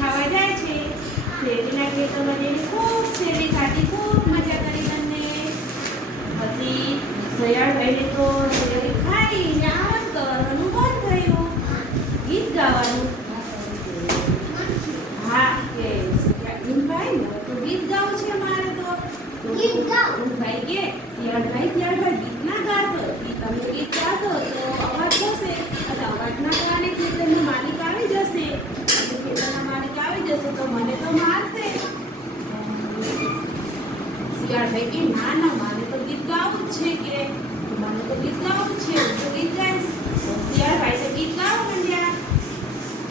ખાવા જાય છે. શેરડીના ખેતરમાં જઈને ખૂબ શેરડી ખાધી, ખૂબ મજા કરી બંને. પછી સયાળભાઈને તો શેરડી ખાઈને આનંદ કરવાનું મન થયું, ગીત ગાવાનું. હા કે ભાઈ તો ગીત ગાવું છે મારે તો ભાઈ કે શિયાળભાઈ ગીત ના ગાશો, તમે ગીત ગાશો તો અવાજ જશે અને અવાજ ના કારણે ખેતરનો માલિક આવી જશે, ખેતરના માલિક આવી જશે તો મને તો મારશે. શિયાળભાઈ કે ના ના મારે તો ગીત ગાવું જ છે, કે મને તો ગીત ગાવું છે, હું તો ગીત ગાઈશ. શિયાળભાઈ તો ગીત ગાવા માંડ્યા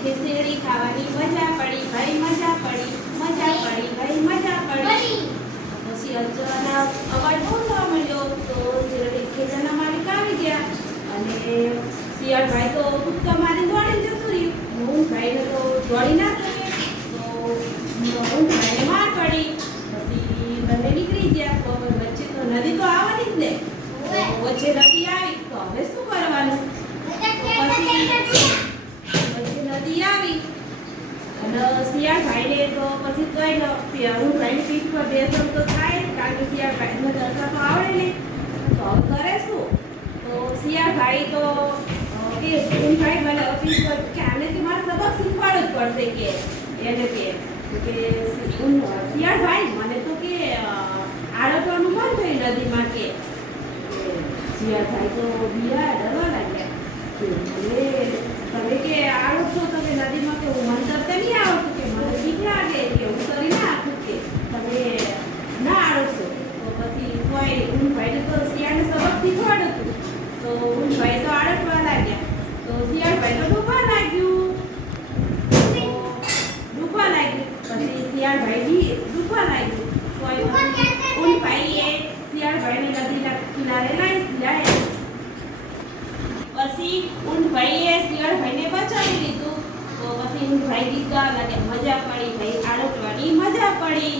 કે શેરડી ખાવાની મજા પડી ભાઈ, મજા પડી, મજા પડી ભાઈ, મજા પડી. પછી અચાનક અવાજ બહુ થવા માંડ્યો તો ખેતરના માલિક આવી ગયા અને શિયાળભાઈ તો કૂદકા મારી દોડીને જતું રહ્યું. હું ભાઈને તો દોડી ના શકે તો હું ભાઈને માર પડી. પછી બંને નીકળી ગયા તો વચ્ચે તો નદી તો આવવાની જ ને, વચ્ચે નદી આવી તો હવે શું કરવાનું? પછી નદી આવી અને શિયાળભાઈને તો પછી કઈ હું ભાઈને પીઠ પર બેસમ તો થાય, કારણ કે શિયાળભાઈને દરતા તો આવડે નહીં, તો હવે કરે શું? તો શિયાળભાઈ તો કે ભાઈ મને પીઠ પર કે આને કે મારે સબક શીખવાડવું જ પડશે કે એને કે શિયાળભાઈ મને તો કે આળકવાનું મન થયું નદીમાં. કે શિયાળભાઈ તો બિયા ડરવા લાગ્યા કે તમે કે આવો છો તમે નદીમાં, કે હું મને તરતા નહીં આવડતું, કે મને બીક લાગે કે હું કરી ના આપું, કે તમે ના આવડશો. તો પછી કોઈ ઊંઘભાઈને તો શિયાળને સબક શીખવાડ્યું હતું તો ઊંઘભાઈ તો આળકવા લાગ્યા તો શિયાળભાઈ તો ડૂબવા લાગ્યું. પછી શિયાળભાઈ ડૂબવા લાગ્યું. કોઈ ઊંઘભાઈએ શિયાળભાઈને નદીના કિનારે લઈ જાય. પછી ઊંઘભાઈએ શિયાળભાઈને બચાવી લીધું. તો પછી ઊંઘભાઈ ગીત ગાવા લાગ્યા, મજા પડી ભાઈ આળકવાની, મજા પડી.